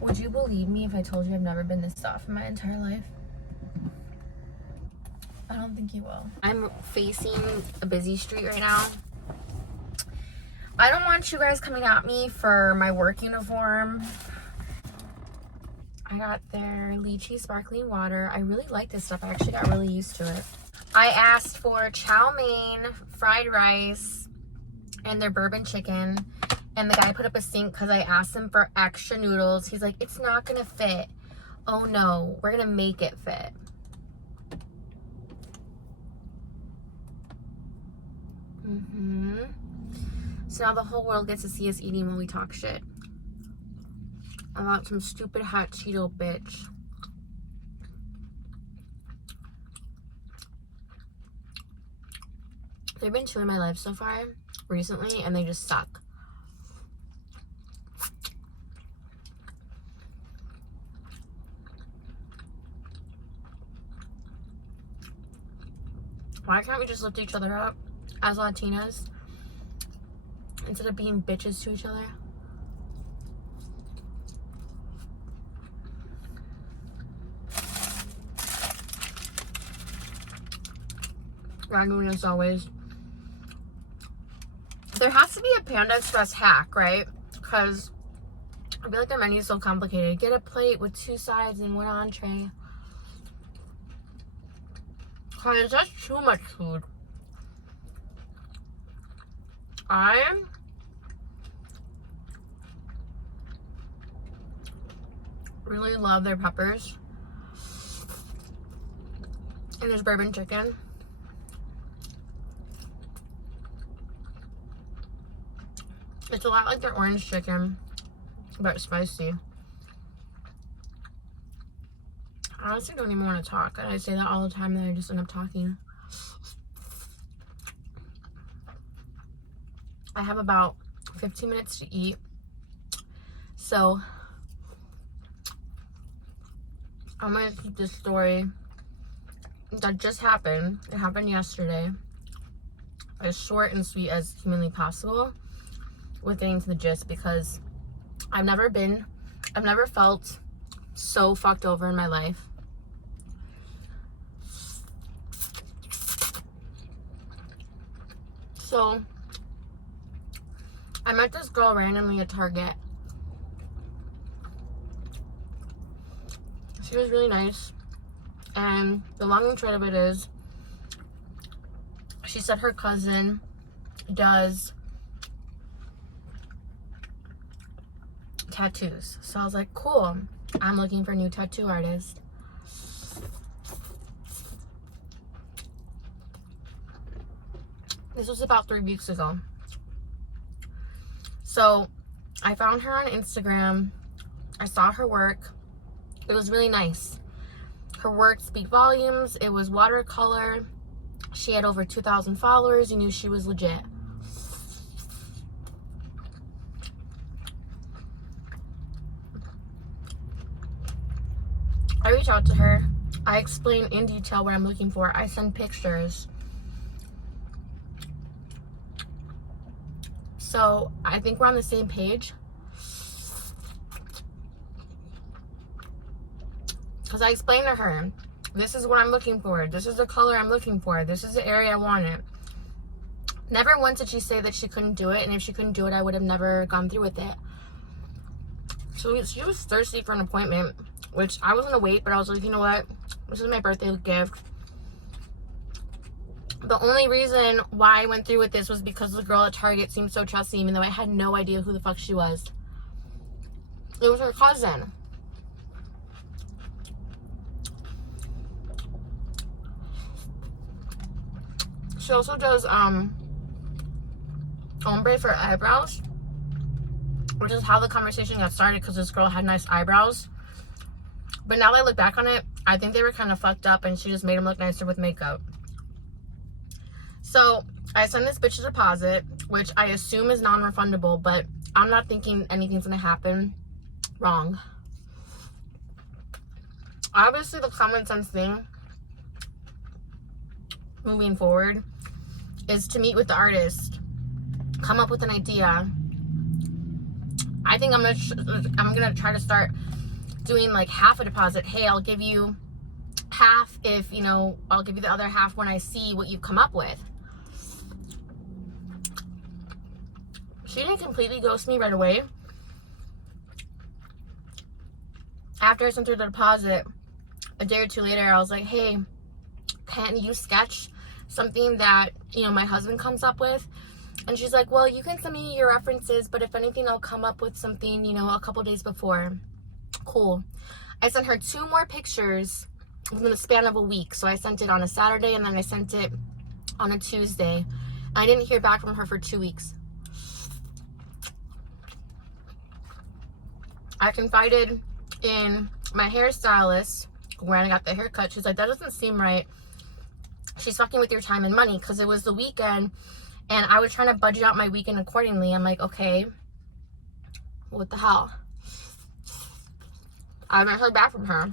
Would you believe me if I told you I've never been this soft in my entire life? I don't think you will. I'm facing a busy street right now. I don't want you guys coming at me for my work uniform. I got their lychee sparkling water. I really like this stuff. I actually got really used to it. I asked for chow mein, fried rice, and their bourbon chicken. And the guy put up a sink because I asked him for extra noodles. He's like, it's not going to fit. Oh no, we're going to make it fit. So now the whole world gets to see us eating when we talk shit about some stupid hot Cheeto bitch. There've been 2 in my life so far recently, and they just suck. Why can't we just lift each other up as Latinas instead of being bitches to each other? Randomly as always. There has to be a Panda Express hack, right? Because I feel like their menu is so complicated. Get a plate with 2 sides and 1 entree. Because that's too much food. I really love their peppers. And there's bourbon chicken. It's a lot like their orange chicken, but spicy. I honestly don't even want to talk. I say that all the time and I just end up talking. I have about 15 minutes to eat. So I'm going to keep this story that just happened. It happened yesterday. As short and sweet as humanly possible with getting to the gist, because I've never felt so fucked over in my life. So I met this girl randomly at Target. She was really nice, and the long and short of it is, she said her cousin does tattoos. So I was like, cool, I'm looking for a new tattoo artist. This was about 3 weeks ago. So I found her on Instagram. I saw her work. It was really nice. Her work speak volumes. It was watercolor. She had over 2,000 followers. You knew she was legit. I reach out to her. I explain in detail what I'm looking for. I send pictures. So I think we're on the same page. Because I explained to her, this is what I'm looking for. This is the color I'm looking for. This is the area I want it. Never once did she say that she couldn't do it. And if she couldn't do it, I would have never gone through with it. So she was thirsty for an appointment, which I was going to wait. But I was like, you know what? This is my birthday gift. The only reason why I went through with this was because the girl at Target seemed so trusty, even though I had no idea who the fuck she was. It was her cousin. She also does ombre for eyebrows, which is how the conversation got started, because this girl had nice eyebrows. But now that I look back on it, I think they were kind of fucked up and she just made them look nicer with makeup. So I send this bitch a deposit, which I assume is non-refundable, but I'm not thinking anything's gonna happen wrong. Obviously, the common sense thing moving forward is to meet with the artist, come up with an idea. I think I'm gonna try to start doing like half a deposit. Hey, I'll give you half if, you know, I'll give you the other half when I see what you've come up with. She didn't completely ghost me right away. After I sent her the deposit, a day or two later, I was like, hey, can you sketch something that, you know, my husband comes up with? And she's like, well, you can send me your references, but if anything, I'll come up with something, you know, a couple days before. Cool. I sent her 2 more pictures within the span of a week. So I sent it on a Saturday, and then I sent it on a Tuesday. I didn't hear back from her for 2 weeks. I confided in my hairstylist when I got the haircut. She's like, that doesn't seem right. She's fucking with your time and money, because it was the weekend and I was trying to budget out my weekend accordingly. I'm like, okay, what the hell? I haven't heard back from her.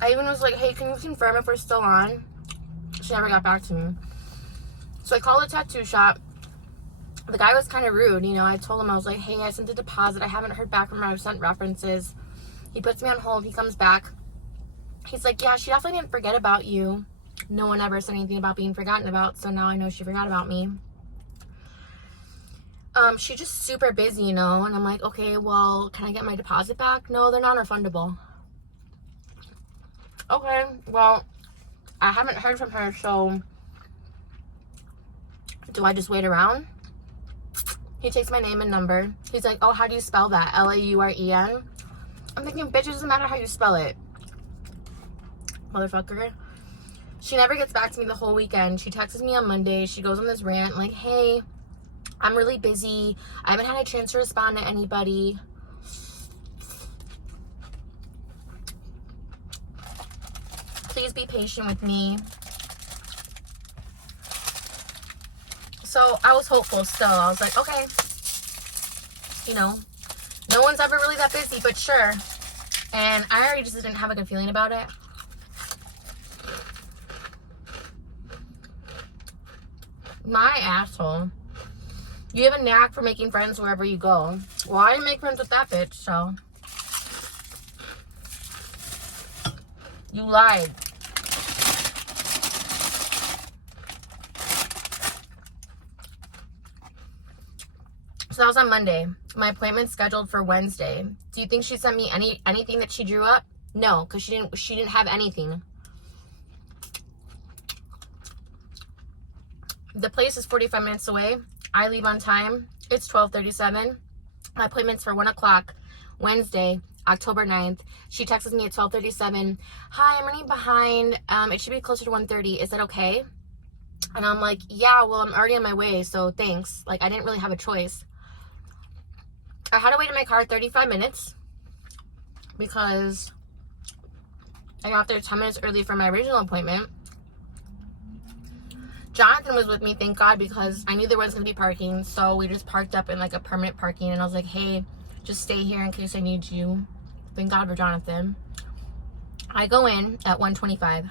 I even was like, hey, can you confirm if we're still on? She never got back to me. So I called a tattoo shop. The guy was kind of rude, you know. I told him, I was like, hey, I sent a deposit. I haven't heard back from her. I've sent references. He puts me on hold. He comes back. He's like, yeah, she definitely didn't forget about you. No one ever said anything about being forgotten about, so now I know she forgot about me. She's just super busy, you know. And I'm like, okay, well, can I get my deposit back? No, they're non-refundable. Okay, well, I haven't heard from her, so do I just wait around? He takes my name and number. He's like, oh, how do you spell that? L-A-U-R-E-N? I'm thinking, bitch, it doesn't matter how you spell it. Motherfucker. She never gets back to me the whole weekend. She texts me on Monday. She goes on this rant like, hey, I'm really busy. I haven't had a chance to respond to anybody. Please be patient with me. So I was hopeful still. I was like, okay, you know, no one's ever really that busy, but sure. And I already just didn't have a good feeling about it. My asshole. You have a knack for making friends wherever you go. Well, I didn't make friends with that bitch, so. You lied. So that was on Monday. My appointment's scheduled for Wednesday. Do you think she sent me anything that she drew up? No, because she didn't have anything. The place is 45 minutes away. I leave on time. It's 12:37. My appointment's for 1 o'clock Wednesday, October 9th. She texts me at 12:37. Hi, I'm running behind. It should be closer to 1:30. Is that okay? And I'm like, yeah, well, I'm already on my way, so thanks. Like, I didn't really have a choice. I had to wait in my car 35 minutes because I got there 10 minutes early for my original appointment. Jonathan was with me, thank God, because I knew there wasn't going to be parking. So we just parked up in like a permanent parking. And I was like, hey, just stay here in case I need you. Thank God for Jonathan. I go in at 1:25.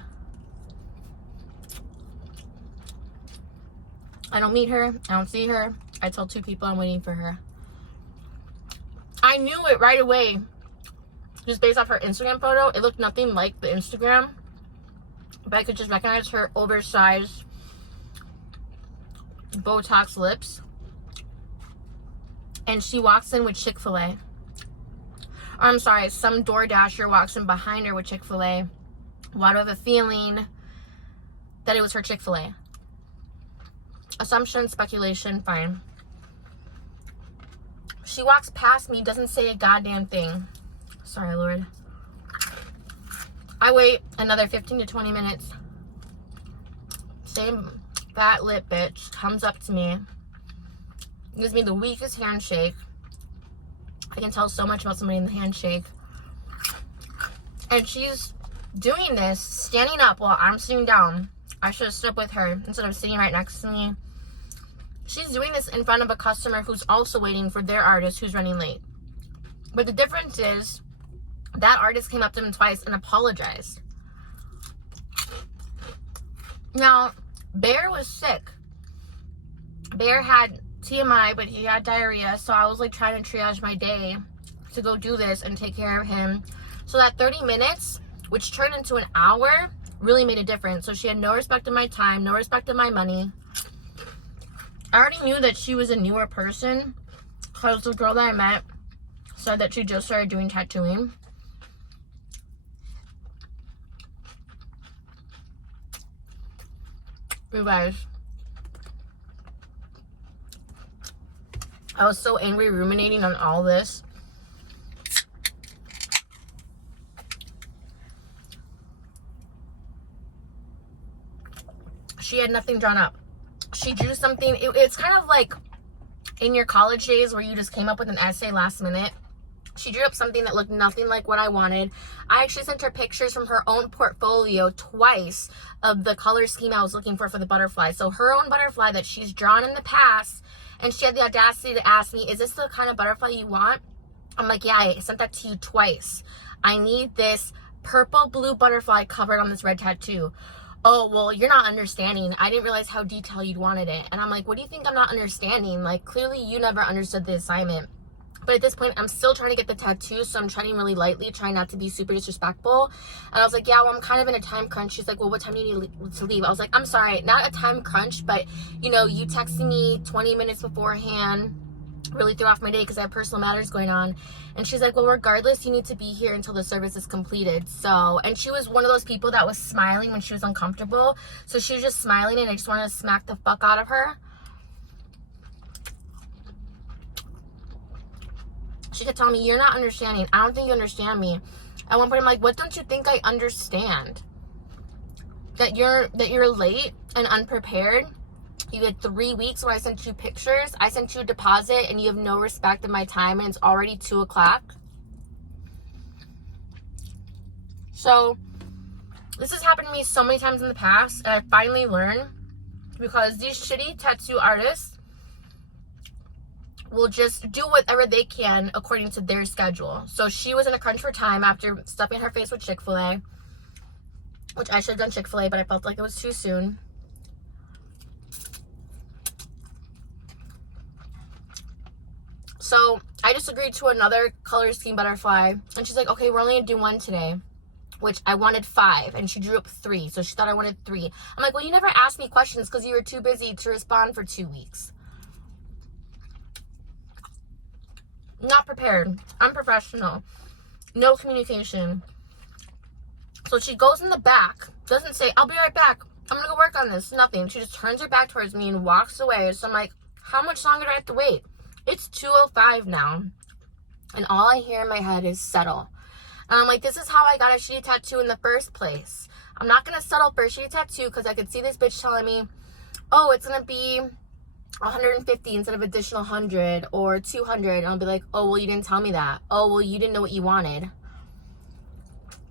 I don't meet her. I don't see her. I tell 2 people I'm waiting for her. I knew it right away. Just based off her Instagram photo. It looked nothing like the Instagram. But I could just recognize her oversized Botox lips. And she walks in with Chick-fil-A. Or I'm sorry, some DoorDasher walks in behind her with Chick-fil-A. Why do I have a feeling that it was her Chick-fil-A? Assumption, speculation, fine. She walks past me, doesn't say a goddamn thing. Sorry, Lord. I wait another 15 to 20 minutes. Same fat lip bitch comes up to me. Gives me the weakest handshake. I can tell so much about somebody in the handshake. And she's doing this, standing up while I'm sitting down. I should have stood up with her instead of sitting right next to me. She's doing this in front of a customer who's also waiting for their artist who's running late. But the difference is that artist came up to him twice and apologized. Now, Bear was sick. Bear had TMI, but he had diarrhea, so I was like trying to triage my day to go do this and take care of him. So that 30 minutes, which turned into an hour, really made a difference. So she had no respect of my time, no respect of my money. I already knew that she was a newer person because the girl that I met said that she just started doing tattooing. You guys, I was so angry ruminating on all this. She had nothing drawn up. She drew something. It's kind of like in your college days where you just came up with an essay last minute. She drew up something that looked nothing like what I wanted. I actually sent her pictures from her own portfolio twice of the color scheme I was looking for the butterfly. So her own butterfly that she's drawn in the past, and she had the audacity to ask me, is this the kind of butterfly you want? I'm like, yeah, I sent that to you twice. I need this purple blue butterfly covered on this red tattoo. Oh, well, you're not understanding. I didn't realize how detailed you'd wanted it. And I'm like, what do you think I'm not understanding? Like, clearly you never understood the assignment. But at this point, I'm still trying to get the tattoo, so I'm treading really lightly, trying not to be super disrespectful. And I was like, yeah, well, I'm kind of in a time crunch. She's like, well, what time do you need to leave? I was like, I'm sorry, not a time crunch, but, you know, you texted me 20 minutes beforehand, really threw off my day because I have personal matters going on. And she's like, well, regardless, you need to be here until the service is completed. So, and she was one of those people that was smiling when she was uncomfortable. So she was just smiling, and I just wanted to smack the fuck out of her. She kept telling me, you're not understanding. I don't think you understand me. At one point, I'm like, what don't you think I understand? That you're late and unprepared. You had 3 weeks where I sent you pictures. I sent you a deposit, and you have no respect of my time, and it's already 2 o'clock. So this has happened to me so many times in the past, and I finally learned, because these shitty tattoo artists will just do whatever they can according to their schedule. So she was in a crunch for time after stuffing her face with Chick-fil-A, which I should have done Chick-fil-A, but I felt like it was too soon. So I just agreed to another color scheme butterfly, and she's like, okay, we're only gonna do 1 today, which I wanted 5, and she drew up 3, so she thought I wanted 3. I'm like, well, you never asked me questions because you were too busy to respond for 2 weeks. Not prepared, unprofessional, no communication. So she goes in the back, doesn't say, I'll be right back, I'm gonna go work on this, nothing. She just turns her back towards me and walks away. So I'm like, how much longer do I have to wait? It's 2:05 now, and all I hear in my head is settle. And I'm like, this is how I got a shitty tattoo in the first place. I'm not gonna settle for a shitty tattoo because I could see this bitch telling me, oh, it's gonna be 150 instead of additional 100 or 200, and I'll be like, oh, well, you didn't tell me that. Oh, well, you didn't know what you wanted.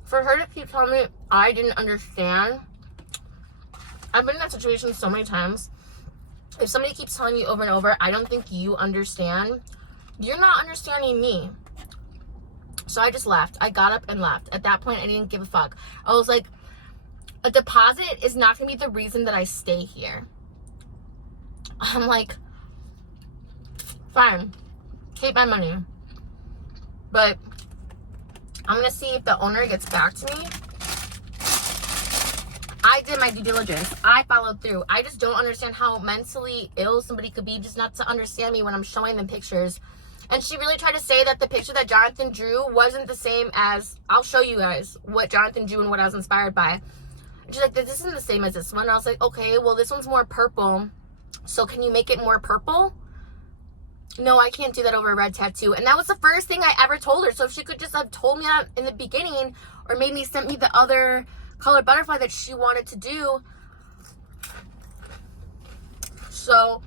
For her to keep telling me I didn't understand, I've been in that situation so many times. If somebody keeps telling you over and over, I don't think you understand, you're not understanding me. So I just left. I got up and left. At that point, I didn't give a fuck. I was like, a deposit is not gonna be the reason that I stay here. I'm like, fine, take my money, but I'm gonna see if the owner gets back to me. I did my due diligence. I followed through. I just don't understand how mentally ill somebody could be just not to understand me when I'm showing them pictures. And she really tried to say that the picture that Jonathan drew wasn't the same as, I'll show you guys what Jonathan drew and what I was inspired by. And she's like, this isn't the same as this one. And I was like, okay, well, this one's more purple. So can you make it more purple? No, I can't do that over a red tattoo. And that was the first thing I ever told her. So if she could just have told me that in the beginning, or maybe sent me the other colored butterfly that she wanted to do. So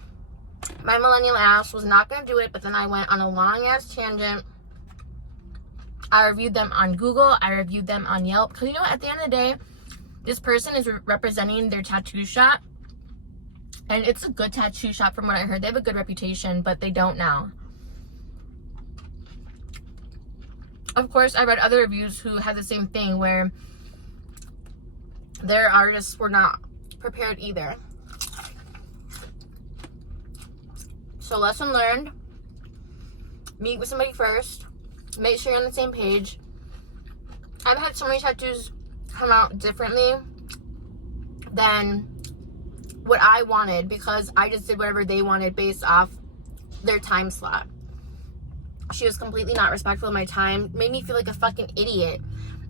my millennial ass was not going to do it, but then I went on a long ass tangent. I reviewed them on Google. I reviewed them on Yelp. Because, you know, at the end of the day, this person is representing their tattoo shop. And it's a good tattoo shop from what I heard. They have a good reputation, but they don't now. Of course, I read other reviews who had the same thing where their artists were not prepared either. So lesson learned. Meet with somebody first. Make sure you're on the same page. I've had so many tattoos come out differently than what I wanted because I just did whatever they wanted based off their time slot. She was completely not respectful of my time, made me feel like a fucking idiot.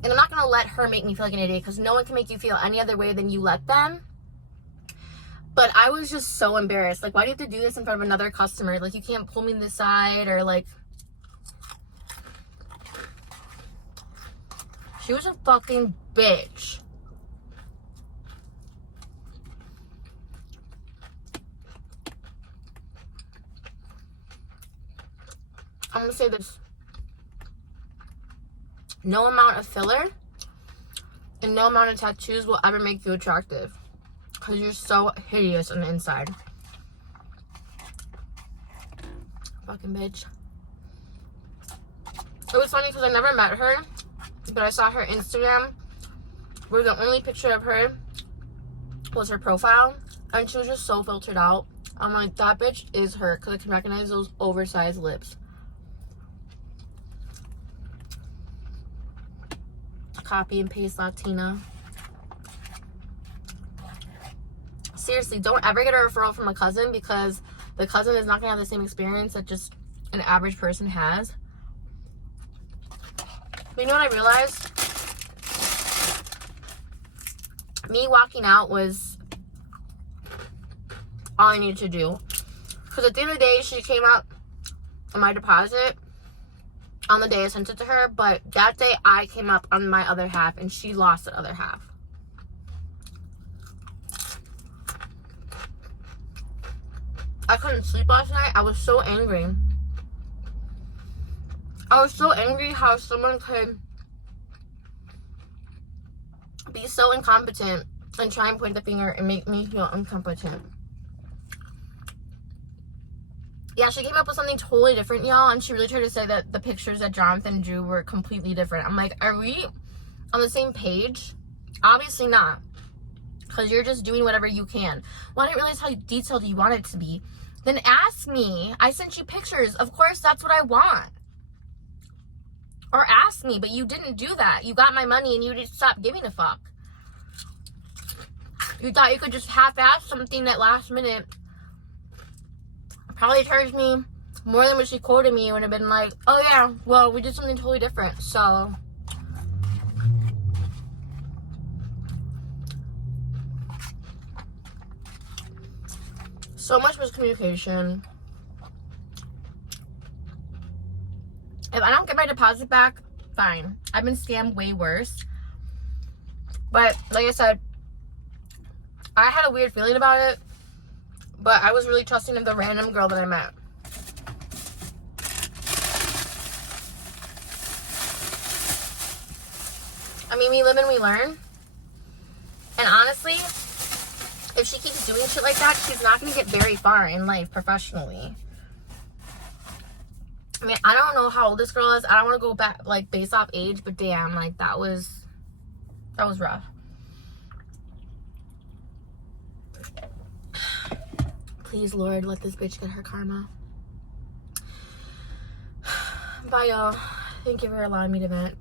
And I'm not going to let her make me feel like an idiot because no one can make you feel any other way than you let them. But I was just so embarrassed. Like, why do you have to do this in front of another customer? Like, you can't pull me to the side or like... She was a fucking bitch. I'm gonna say this. No amount of filler and no amount of tattoos will ever make you attractive. Because you're so hideous on the inside. Fucking bitch. It was funny because I never met her. But I saw her Instagram where the only picture of her was her profile. And she was just so filtered out. I'm like, that bitch is her. Because I can recognize those oversized lips. Copy and paste Latina. Seriously, don't ever get a referral from a cousin because the cousin is not going to have the same experience that just an average person has. But you know what I realized? Me walking out was all I needed to do. Because at the end of the day, she came up on my deposit on the day I sent it to her. But that day, I came up on my other half and she lost the other half. I couldn't sleep last night. I was so angry. I was so angry how someone could be so incompetent and try and point the finger and make me feel incompetent. Yeah, she came up with something totally different, y'all, and she really tried to say that the pictures that Jonathan drew were completely different. I'm like, are we on the same page? Obviously not. Because you're just doing whatever you can. Well, I didn't realize how detailed you want it to be. Then ask me. I sent you pictures. Of course, that's what I want. Or ask me, but you didn't do that. You got my money and you just stopped giving a fuck. You thought you could just half-ass something at last minute. Probably charged me more than what she quoted me. It would have been like, oh yeah, well, we did something totally different. So, so much miscommunication. If I don't get my deposit back, fine. I've been scammed way worse. But, like I said, I had a weird feeling about it. But I was really trusting of the random girl that I met. I mean, we live and we learn. And honestly, if she keeps doing shit like that, she's not going to get very far in life professionally. I mean, I don't know how old this girl is. I don't want to go back, like, based off age, but damn, like, that was rough. Please, Lord, let this bitch get her karma. Bye, y'all. Thank you for allowing me to vent.